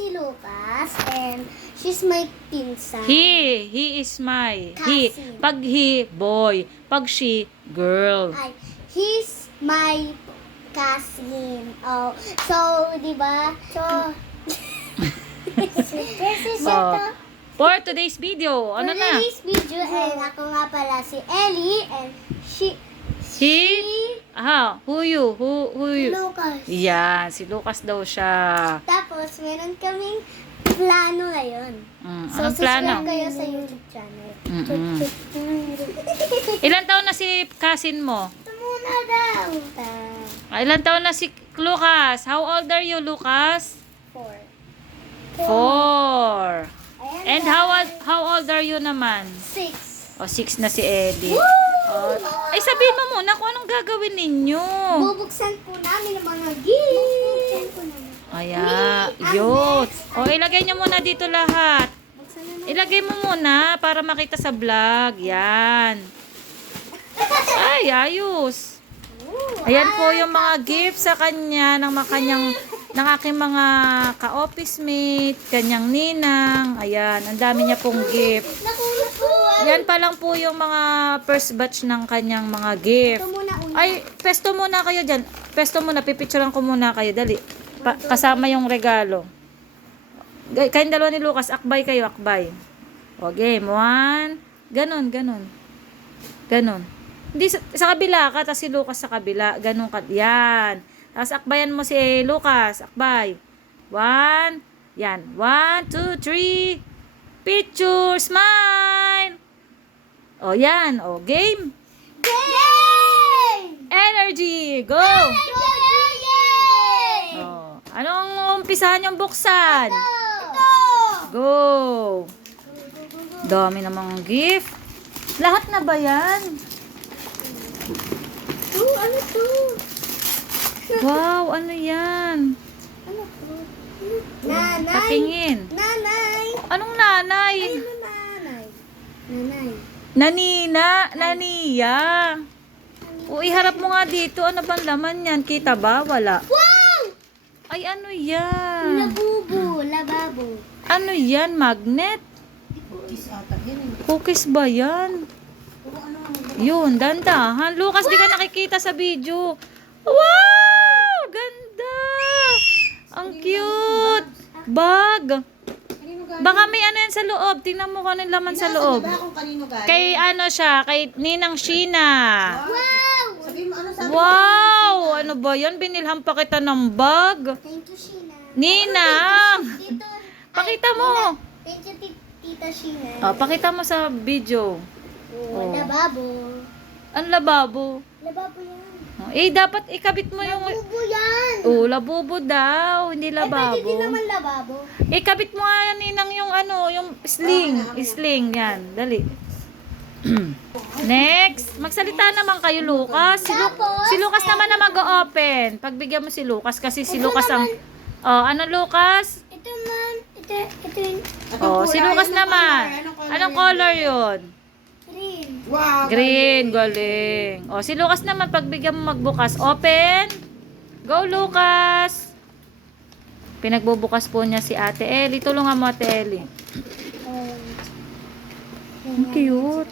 si Lucas and she's my pinsan. He is my, he. Cousin. Pag he, boy. Pag she, girl. Ay, he's my cousin. Oh, so, di ba? So, this is Oh. For today's video, ano na? today's video, and ako nga pala si Ellie, and she, He? Who you? Who you? Lucas. Yan, si Lucas daw siya. Tapos, meron kaming plano ngayon. Anong plano? subscribe kayo sa YouTube channel. Ilan taon na si cousin mo? Ito muna daw. Ilan taon na si Lucas? How old are you, Lucas? 4. 4. And how old are you naman? 6. O, 6 na si Eddie. Woo! Oh, ay, sabihin mo muna kung anong gagawin ninyo. Bubuksan po namin ang mga gifts. Ayan, yun. O, ilagay nyo muna dito lahat. Buksan na namin. Ilagay mo muna para makita sa vlog. Yan. Ay, ayos. Ayan po yung mga gifts sa kanya ng aking mga ka-office mate, kanyang ninang. Ayan, ang dami niya pong gift. Nakulat po. Yan pa lang po yung mga first batch ng kanyang mga gift. Ito muna una. Ay, pesto muna kayo dyan. Pesto muna, pipicturean ko muna kayo. Dali. Kasama yung regalo. Kayong dalawa ni Lucas, akbay kayo, akbay. O, game. 1. Ganon. Ganon. Hindi, sa kabila ka, tapos si Lucas sa kabila. Ganon ka. Yan. Tapos akbayan mo si Lucas. Akbay. 1. Yan. 1, 2, 3. Picture. Smile. O, yan. O, game. Yay! Energy. Go. Yay! O, anong umpisahan yung buksan? Ito! Go. Dami namang gift. Lahat na ba yan? Ano to? Wow, ano yan? Ano to? Nanay! Patingin. Nanay! Anong nanay? Ano nanay? Nanay. Naniya. O, iharap mo nga dito. Ano bang laman yan? Kita ba? Wala. Wow! Ay, ano yan? Lababo. Ano yan? Magnet? Cookies ba yan? Yun, dandahan. Lucas, di ka nakikita sa video. Wow! Ganda! Ang cute! Bag! Baka may ano yan sa loob. Tingnan mo kung ano yung laman sa loob. Kay ano siya, kay Ninang Sheena. Wow! Wow! Ano ba yan? Binilhan pa kita ng bag. Thank you, Sheena. Ninang! Dito. Pakita mo. Thank you, Tita Sheena. Oh, pakita mo sa video. Oh. Lababo. Ang lababo. Lababo yan. Dapat ikabit mo yung... Labubo yan. Oh, labubo daw. Hindi Pwede lababo. din naman lababo. Ikabit mo nga Ninang yung ano, yung sling. Sling, yan. Dali. Next. Magsalita naman kayo, Lucas. Si Lucas naman na mag-open. Pagbigyan mo si Lucas kasi si Lucas ang... Oh, ano Lucas? Ito man. Ito yun. Oh, si Lucas naman. Anong color yun? Green. Wow! Green, galing. O, si Lucas naman, pagbigyan mo magbukas. Open. Go, Lucas. Pinagbubukas po niya si Ate Ellie. Tulungan mo, Ate Ellie. Ang cute.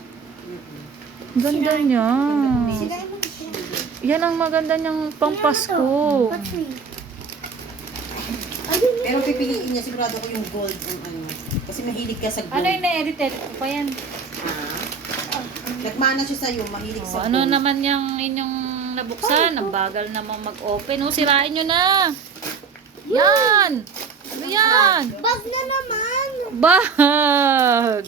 Ang ganda niya. Yan ang maganda niyang pang Pasko. Pero pipiliin niya sigurado ko yung gold ang ano. Kasi mahilig ka sa gold. Ano yung na-edited ko pa yan? Nagmana siya sa'yo, mahilig O, sa ano gold. naman yung inyong nabuksan? Ang bagal naman mag-open. O, sirain nyo na. Yan. Ano yan? Bag na naman. Bag!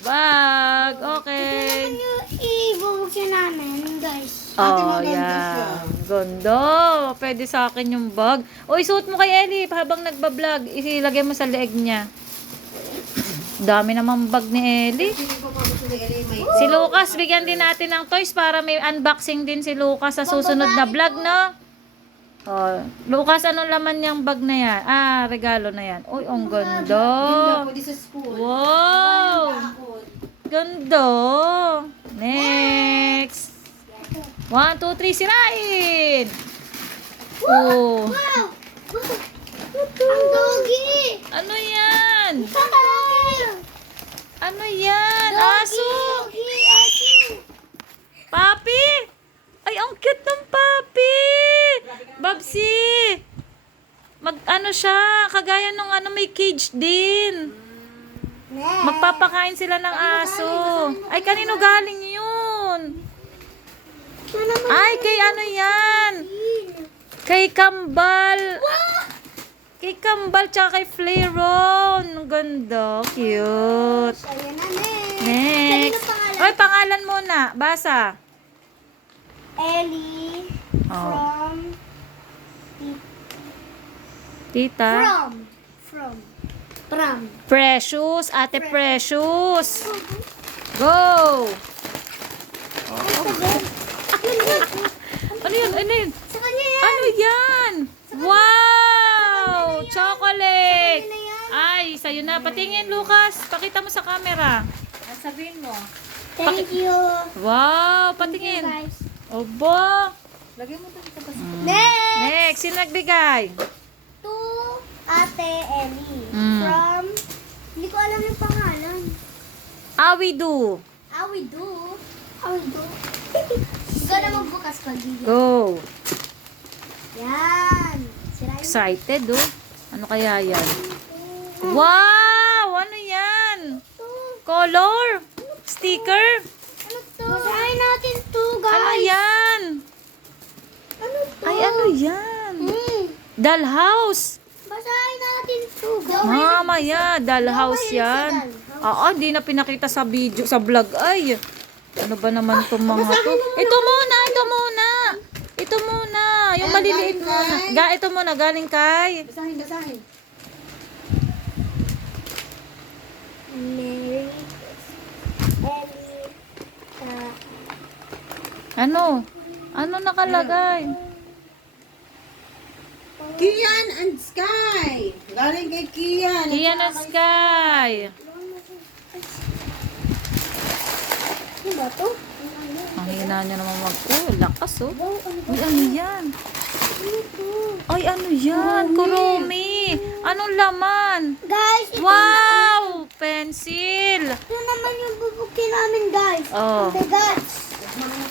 Bag! Okay. Ano i-bubuksan namin, guys? Ate, Oh, maganda yan. siya. Ganda. Pwede sa akin yung bag. O, isuot mo kay Ellie habang nagbablog. Ilagay mo sa leeg niya. Dami naman bag ni Ellie. Feeling ko pa gusto ni Ellie may Si Lucas, bigyan din natin ng toys para may unboxing din si Lucas sa susunod na vlog, no? Oh, Lucas, anong laman niyang bag na yan? Regalo na yan. Uy, ang ganda. pwede sa school. Wow! Ganda. Next. 1, 2, 3, sirain! Oh. Wow! Ang doggy! Ano yan? Aso? Papi? Ay, ang cute ng papi! Babsi! Ano siya? Kagaya nung may cage din. Magpapakain sila ng aso. Ay, kanino galing yun? Ay, kay ano yan? Kay Kambal. Kay Kambal tsaka kay Flayron. Ang ganda. Cute. Ayan na, next. Next. Kanino pangalan? Ay, pangalan muna. Basa. Ellie Oh. from Tita. from Precious. Ate Precious. Go! Ano yun? Ano yun? sa kanya yan. Ano yan? Wow! Chocolate! Sa kanya yan. Ay, sa'yo na. Patingin, Lucas. Pakita mo sa camera. Sabihin mo. Thank you. Wow! Patingin. Guys. Obo! Lagay mo dito sa basa. Next. Next, sino nagbigay? To Ate Ellie. Mm. From, hindi ko alam yung pangalan. Awidu. Awidu. Ikaw na magbukas pag Go! Yan. Sira yung Excited, oh. Ano kaya yan? Wow! Ano yan? Color? Sticker? Ano to? Basahin natin to, guys. Ano yan? Ano to? Ay, ano yan? Hmm. Dollhouse. Basahin natin to, guys. Mamaya, dollhouse yan. Hindi na pinakita sa video, sa vlog. Ay, ano ba naman itong mga to? Ito muna. Yung maliliit muna. Ito muna, galing kay. Basahin. Mary Ellie. Ano? Ano nakalagay? Kian and Sky. Galing kay Kian. Iyan na Sky. Ano ba to? Ang hina niya naman lakas, oh. Ano Uy, ano yan? to? Ay, ano yan? Kurumi. Anong laman? Guys, ito Wow! Pencil. ito naman yung bubukin namin, guys. Oh. Ang bigat.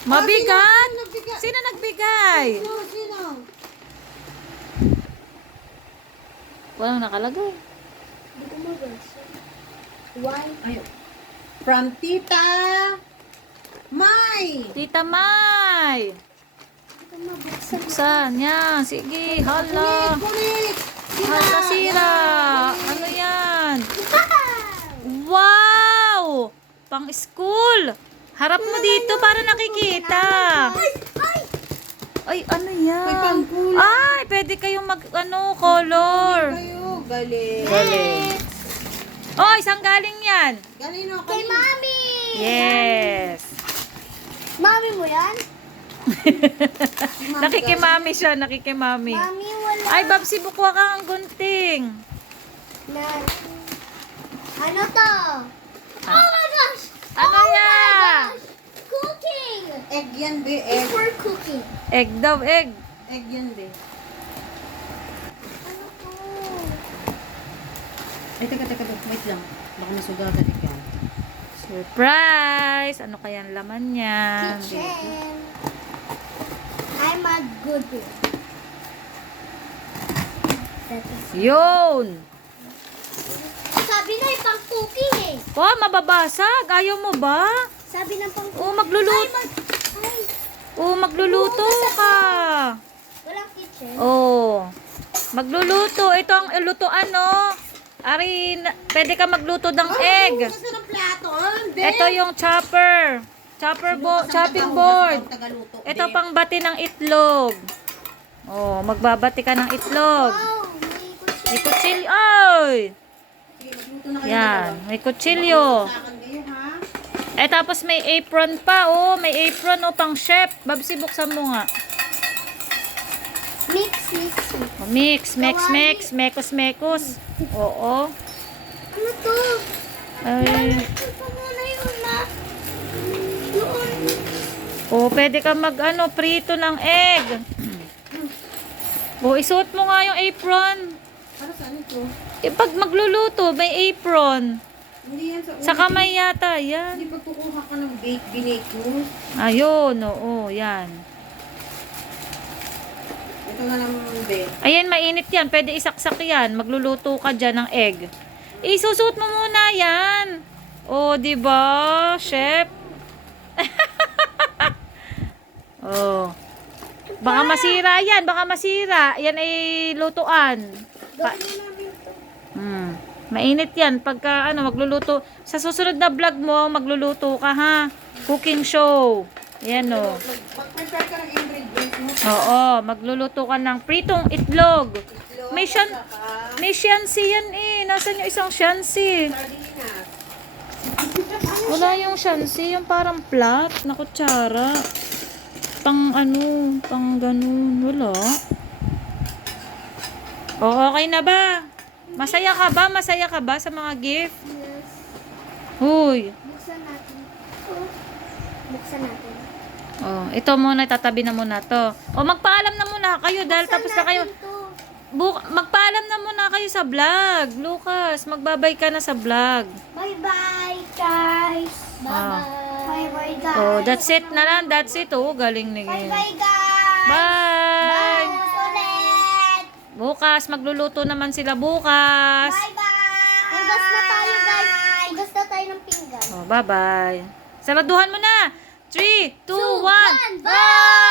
Mabigat? Nagbigay. Sino nagbigay? Sino? Walang nakalagay. Hindi ko mabasa. Why? Ayun. From Tita Mai. Tita Mai. Hindi ko mabasa. Saan? Yan. Sige. Hala. Kulit. Hala, sira. Ano yan? Wow! Pang school. Harap mo dito para nakikita. Ay, ano yan? May pangkulay. Ay, pwede kayong color. Kayo. Galing. Galing. Oh, isang galing yan. Galing no. Kay Mami! Yes. Mami mo yan? Nakikimami siya, nakikimami. Mami, wala. Ay, Babsi, bukwa ka ang gunting. Na, ano to? Oh my gosh! Ano oh yan? my gosh! Cooking! Egg yan, be. It's Egg. for cooking. Egg daw, egg. Egg yan, be. Ano to? Ay, teka. Wait lang. Baka masugatan ikaw. Surprise! Ano kaya ang laman niya? Kitchen. I'm a good girl. That is... Yun! Sabi na yung pang cooking eh. Oh, mababasag. Ayaw mo ba? Sabi ng pang Oh, magluluto. Ay, Oh, magluluto ka. walang kitchen. Oh. Magluluto. Ito ang lutuan, no? Ari, pwede ka magluto ng egg. Kasi ng plato. Be. Ito yung chopper. Chopping board. Tagaluto. Ito pang bati ng itlog. Oh, magbabati ka ng itlog. Wow, May may kitchen. kutsilyo. Ay! Sige, magluto na kayo. Yan, may kutsilyo. Sa akin kayo, ha? Tapos may apron pa. Oh, may apron, oh, pang chef. Babsi, buksan mo nga. Mix. Oh, mix. Mekos. Oo. Ano to? Ay. Ito pa muna yun na. Yun. Oh, pwede ka prito ng egg. Oh, isuot mo nga yung apron. Para Saan ito? Eh, pag magluluto, may apron. Hindi yan Sa kamay yata, yan. Hindi pag kukuha ka ng bake, binake mo. Ayun, oo, yan. Ito na lang bake. Ayan, mainit yan. Pwede isaksak yan. Magluluto ka dyan ng egg. Isusuot mo muna yan. O, di ba, chef? Oh. Baka masira yan. Baka masira. Yan ay lutuan. Gawin namin ito. Mainit yan. Pagka magluluto. Sa susunod na vlog mo, magluluto ka ha. Cooking show. Yan o. Mag-prepare ka ng ingredients mo. Oo, magluluto ka ng pritong itlog. May shansi yan eh. Nasaan yung isang shansi? Sardinas. Wala yung shansi. Yung parang flat na kutsara. Pang ganun. Wala. O, okay na ba? Masaya ka ba? Masaya ka ba sa mga gift? Yes. Huy. Buksan natin. Buksan natin. Oh, ito muna, tatabi na muna to. O, magpaalam na muna kayo dahil tapos na kayo. Magpaalam na muna kayo sa vlog. Lucas, magbabay ka na sa vlog. Bye-bye, guys. Bye-bye. Bye-bye, guys. Oh, that's it na lang. That's it. Oh, galing na yun. Bye-bye, guys. Bye! Ulit. Bukas, magluluto naman sila bukas. Bye-bye. Hugas na tayo, guys. Hugas na tayo ng pinggan. Oh, bye-bye. Saladuhan mo na. 3, 2, 1. Bye!